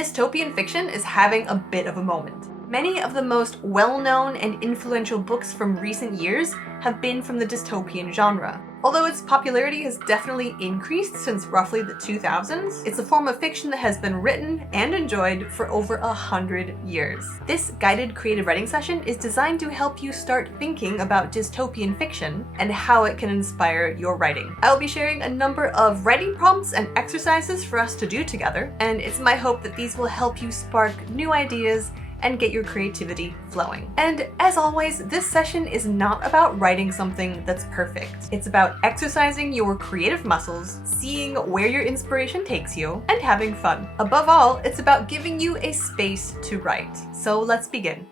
dystopian fiction is having a bit of a moment. Many of the most well-known and influential books from recent years have been from the dystopian genre. Although its popularity has definitely increased since roughly the 2000s, it's a form of fiction that has been written and enjoyed for over 100 years. This guided creative writing session is designed to help you start thinking about dystopian fiction and how it can inspire your writing. I will be sharing a number of writing prompts and exercises for us to do together, and it's my hope that these will help you spark new ideas and get your creativity flowing. And as always, this session is not about writing something that's perfect. It's about exercising your creative muscles, seeing where your inspiration takes you, and having fun. Above all, it's about giving you a space to write. So let's begin.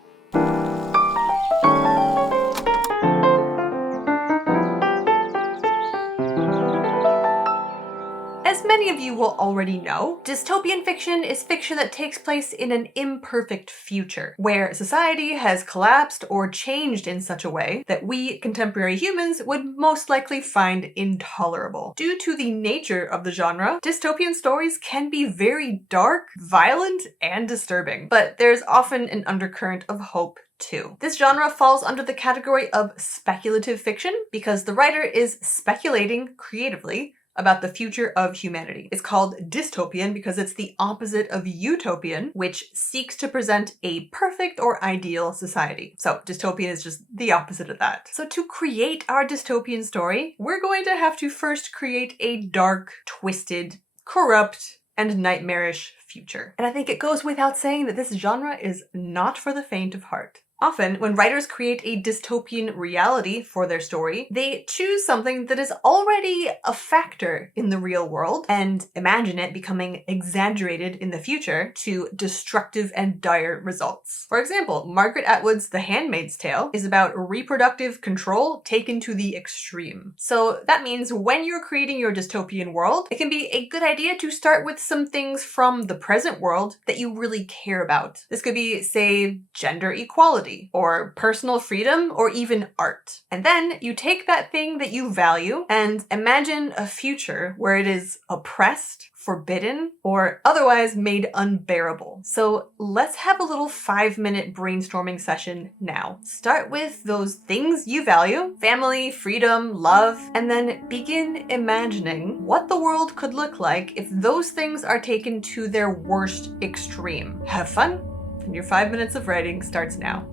As many of you will already know, dystopian fiction is fiction that takes place in an imperfect future, where society has collapsed or changed in such a way that we contemporary humans would most likely find intolerable. Due to the nature of the genre, dystopian stories can be very dark, violent, and disturbing, but there's often an undercurrent of hope too. This genre falls under the category of speculative fiction because the writer is speculating creatively about the future of humanity. It's called dystopian because it's the opposite of utopian, which seeks to present a perfect or ideal society. So dystopian is just the opposite of that. So to create our dystopian story, we're going to have to first create a dark, twisted, corrupt, and nightmarish future. And I think it goes without saying that this genre is not for the faint of heart. Often, when writers create a dystopian reality for their story, they choose something that is already a factor in the real world and imagine it becoming exaggerated in the future to destructive and dire results. For example, Margaret Atwood's The Handmaid's Tale is about reproductive control taken to the extreme. So that means when you're creating your dystopian world, it can be a good idea to start with some things from the present world that you really care about. This could be, say, gender equality, or personal freedom, or even art. And then you take that thing that you value and imagine a future where it is oppressed, forbidden, or otherwise made unbearable. So let's have a little 5-minute brainstorming session now. Start with those things you value, family, freedom, love, and then begin imagining what the world could look like if those things are taken to their worst extreme. Have fun, and your 5 minutes of writing starts now.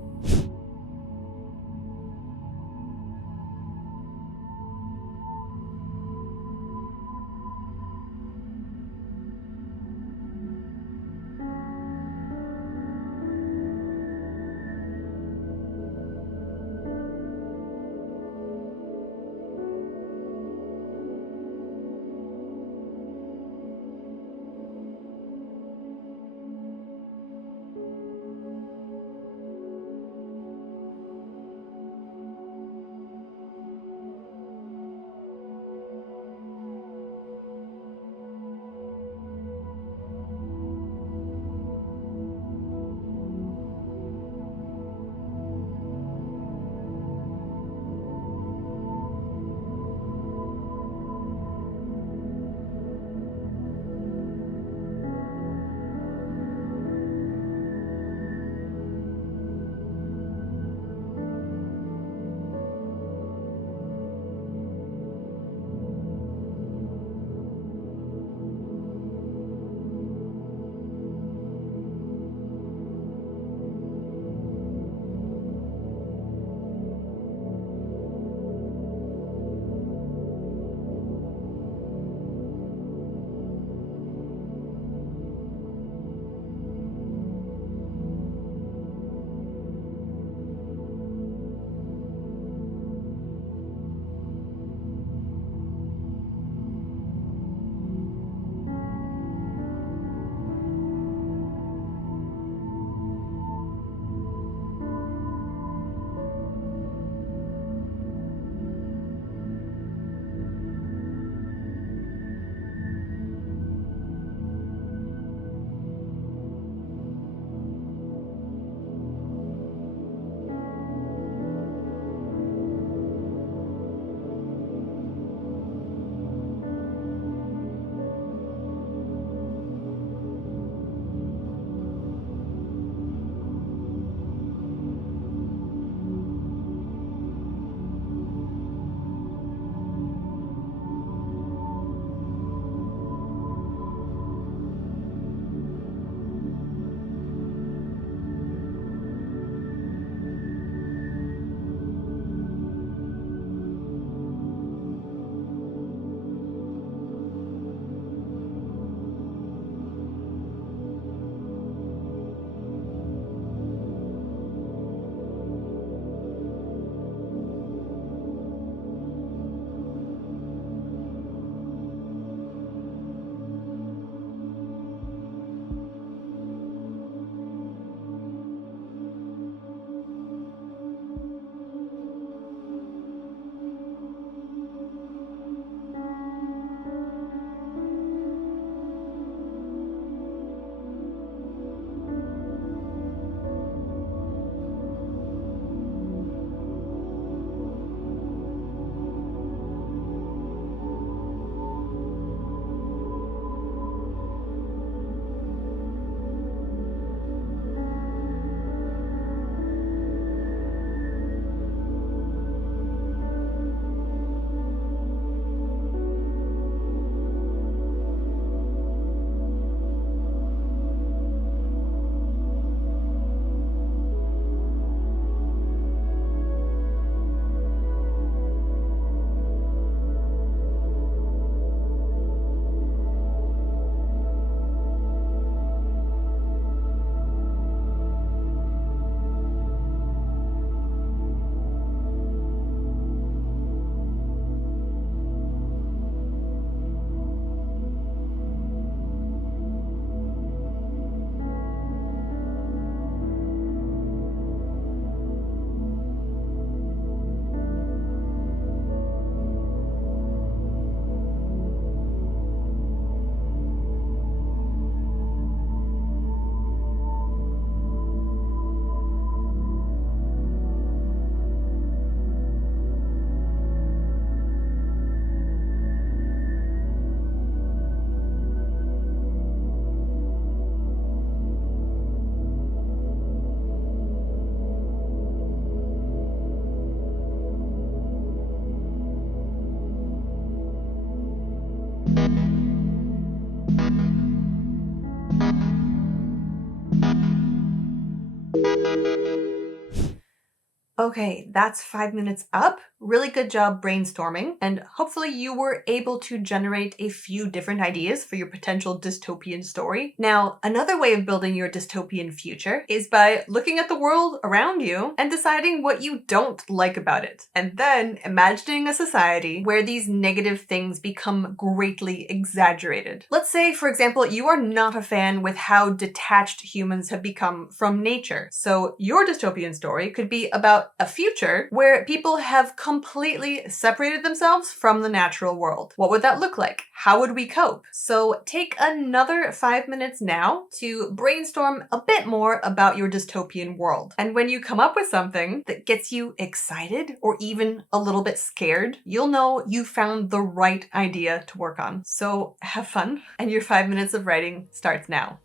Okay, that's 5 minutes up. Really good job brainstorming, and hopefully you were able to generate a few different ideas for your potential dystopian story. Now, another way of building your dystopian future is by looking at the world around you and deciding what you don't like about it, and then imagining a society where these negative things become greatly exaggerated. Let's say, for example, you are not a fan with how detached humans have become from nature. So your dystopian story could be about a future where people have completely separated themselves from the natural world. What would that look like? How would we cope? So take another 5 minutes now to brainstorm a bit more about your dystopian world. And when you come up with something that gets you excited or even a little bit scared, you'll know you found the right idea to work on. So have fun, and your 5 minutes of writing starts now.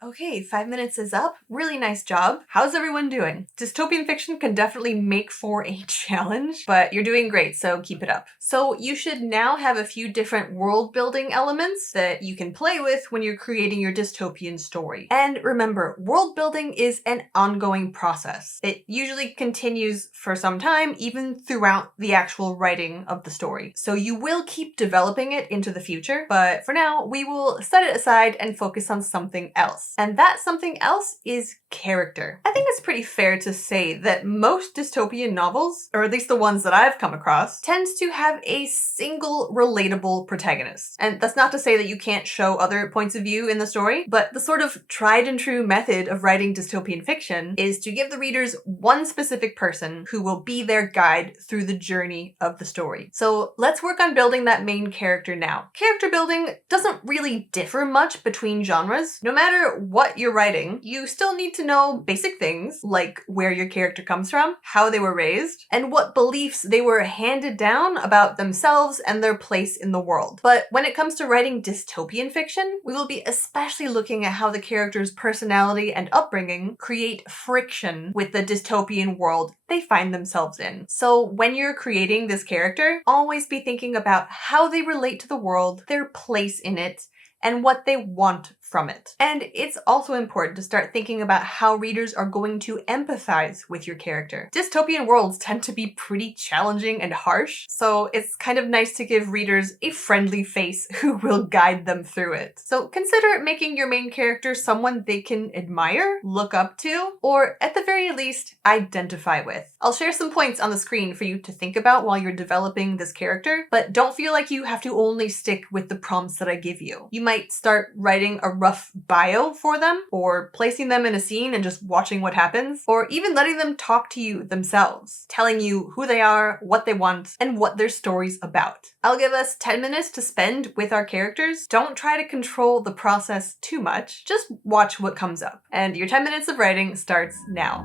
Okay, 5 minutes is up. Really nice job. How's everyone doing? Dystopian fiction can definitely make for a challenge, but you're doing great, so keep it up. So you should now have a few different world building elements that you can play with when you're creating your dystopian story. And remember, world building is an ongoing process. It usually continues for some time, even throughout the actual writing of the story. So you will keep developing it into the future, but for now, we will set it aside and focus on something else. And that something else is character. I think it's pretty fair to say that most dystopian novels, or at least the ones that I've come across, tends to have a single relatable protagonist. And that's not to say that you can't show other points of view in the story, but the sort of tried and true method of writing dystopian fiction is to give the readers one specific person who will be their guide through the journey of the story. So let's work on building that main character now. Character building doesn't really differ much between genres. No matter what you're writing, you still need to know basic things like where your character comes from, how they were raised, and what beliefs they were handed down about themselves and their place in the world. But when it comes to writing dystopian fiction, we will be especially looking at how the character's personality and upbringing create friction with the dystopian world they find themselves in. So when you're creating this character, always be thinking about how they relate to the world, their place in it, and what they want from it. And it's also important to start thinking about how readers are going to empathize with your character. Dystopian worlds tend to be pretty challenging and harsh, so it's kind of nice to give readers a friendly face who will guide them through it. So consider making your main character someone they can admire, look up to, or at the very least, identify with. I'll share some points on the screen for you to think about while you're developing this character, but don't feel like you have to only stick with the prompts that I give you. You might start writing a rough bio for them, or placing them in a scene and just watching what happens, or even letting them talk to you themselves, telling you who they are, what they want, and what their story's about. I'll give us 10 minutes to spend with our characters. Don't try to control the process too much, just watch what comes up. And your 10 minutes of writing starts now.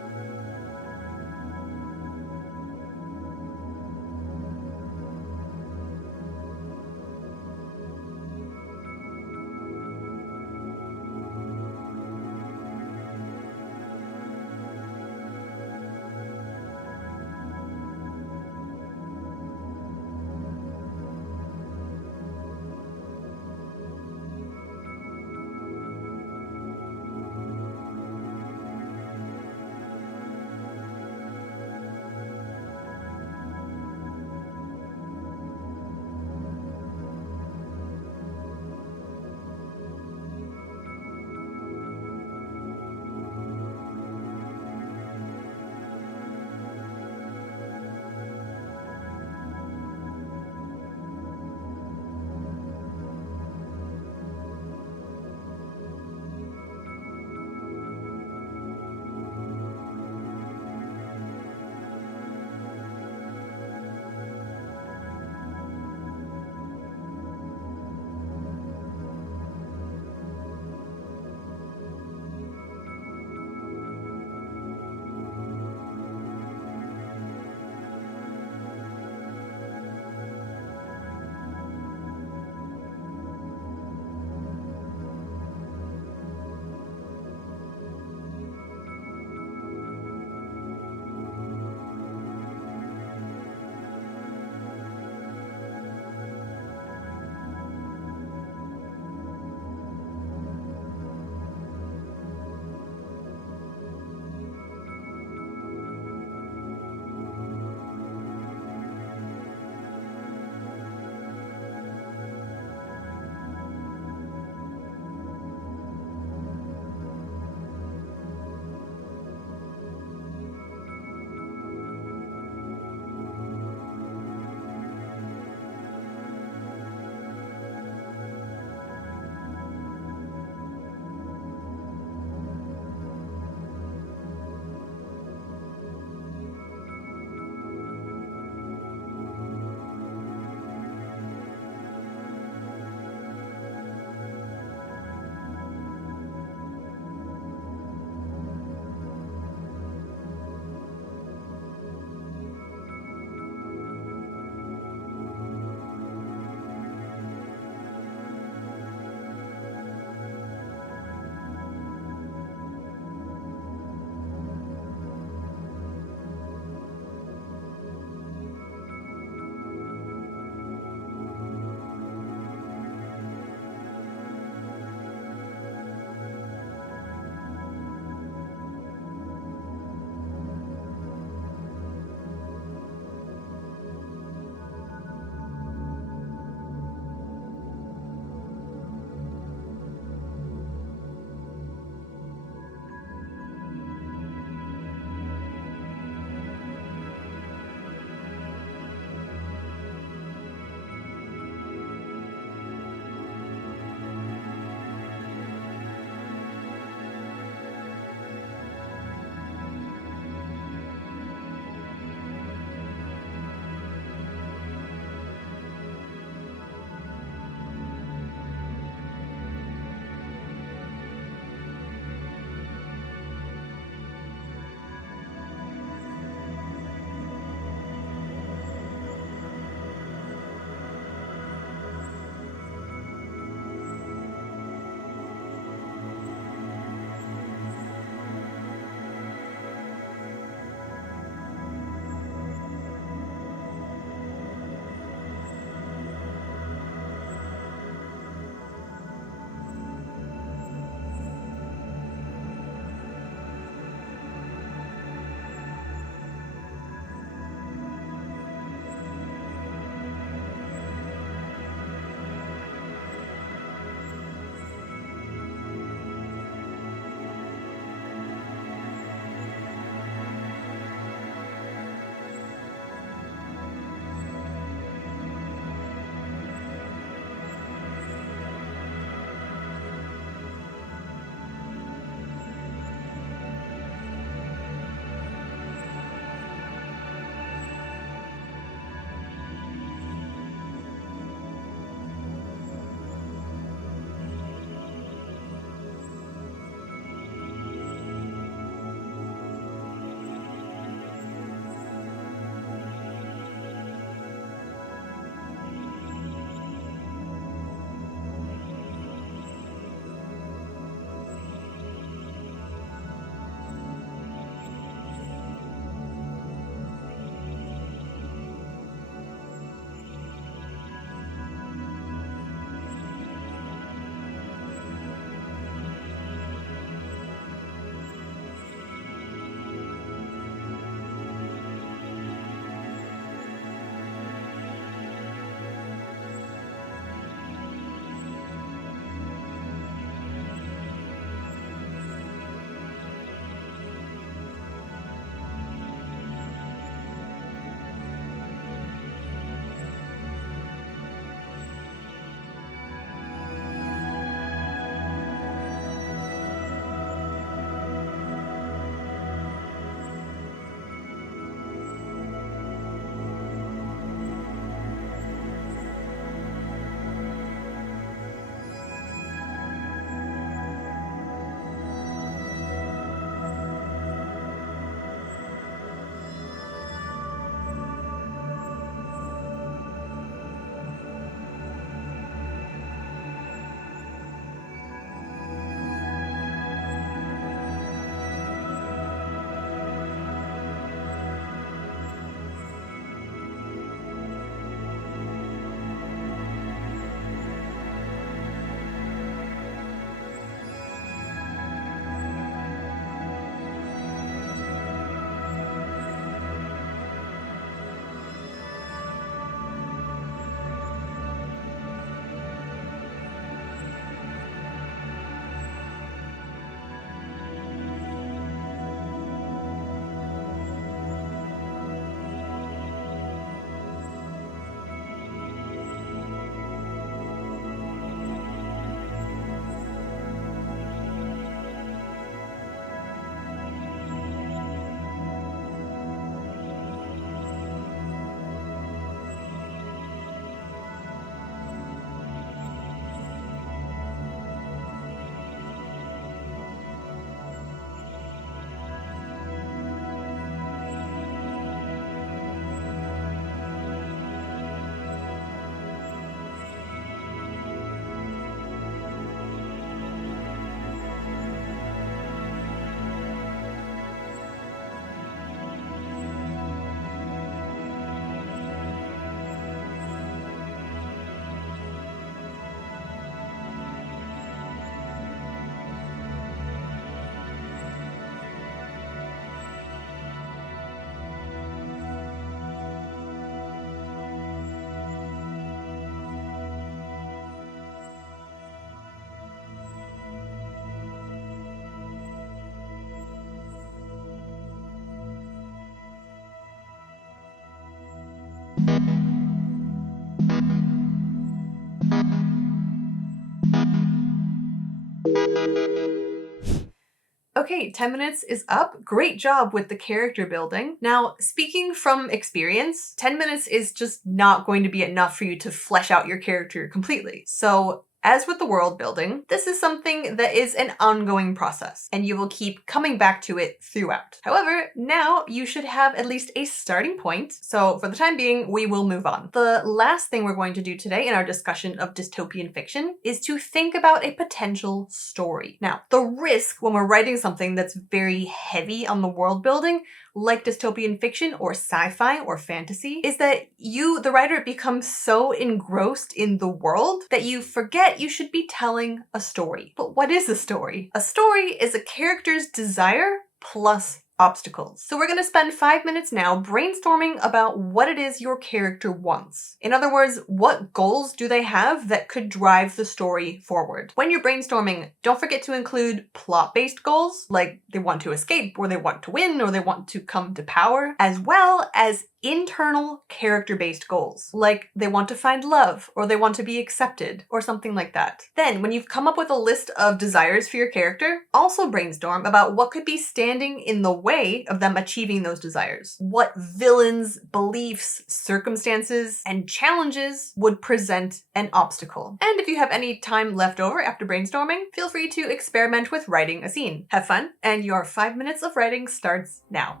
Okay, 10 minutes is up. Great job with the character building. Now, speaking from experience, 10 minutes is just not going to be enough for you to flesh out your character completely. So as with the world building, this is something that is an ongoing process, and you will keep coming back to it throughout. However, now you should have at least a starting point, so for the time being, we will move on. The last thing we're going to do today in our discussion of dystopian fiction is to think about a potential story. Now, the risk when we're writing something that's very heavy on the world building, like dystopian fiction or sci-fi or fantasy, is that you, the writer, becomes so engrossed in the world that you forget you should be telling a story. But what is a story? A story is a character's desire plus obstacles. So we're going to spend 5 minutes now brainstorming about what it is your character wants. In other words, what goals do they have that could drive the story forward? When you're brainstorming, don't forget to include plot-based goals, like they want to escape, or they want to win, or they want to come to power, as well as internal character-based goals, like they want to find love, or they want to be accepted, or something like that. Then, when you've come up with a list of desires for your character, also brainstorm about what could be standing in the way of them achieving those desires. What villains, beliefs, circumstances, and challenges would present an obstacle. And if you have any time left over after brainstorming, feel free to experiment with writing a scene. Have fun, and your 5 minutes of writing starts now.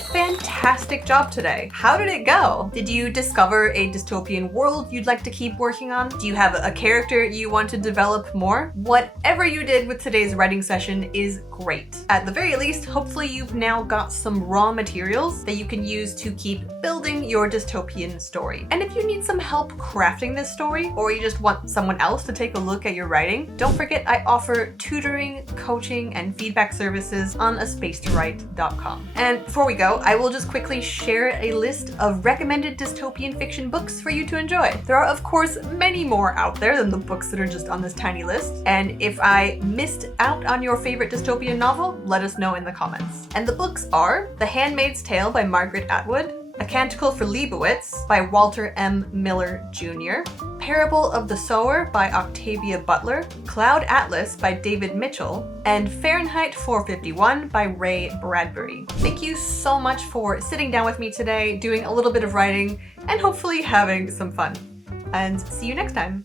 fantastic job today. How did it go? Did you discover a dystopian world you'd like to keep working on? Do you have a character you want to develop more? Whatever you did with today's writing session is great. At the very least, hopefully you've now got some raw materials that you can use to keep building your dystopian story. And if you need some help crafting this story, or you just want someone else to take a look at your writing, don't forget I offer tutoring, coaching, and feedback services on aspacetowrite.com. And before we go, I will just quickly share a list of recommended dystopian fiction books for you to enjoy. There are, of course, many more out there than the books that are just on this tiny list. And if I missed out on your favorite dystopian novel, let us know in the comments. And the books are The Handmaid's Tale by Margaret Atwood, A Canticle for Leibowitz by Walter M. Miller Jr., Parable of the Sower by Octavia Butler, Cloud Atlas by David Mitchell, and Fahrenheit 451 by Ray Bradbury. Thank you so much for sitting down with me today, doing a little bit of writing, and hopefully having some fun. And see you next time.